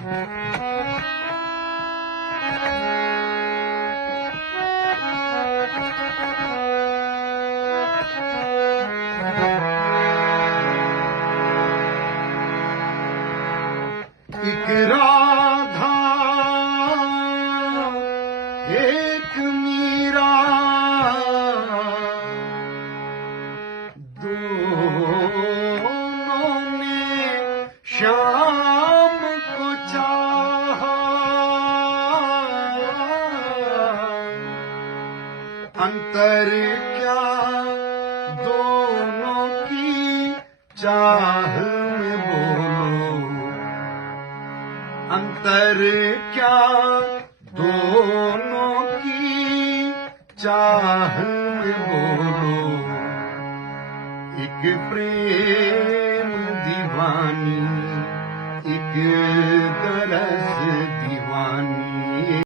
एक राधा एक मीरा दोनों ने श्याम को चाहा, अंतर क्या दोनों की चाह में बोलो, अंतर क्या दोनों की चाह में बोलो। एक प्रेम दीवानी एक दर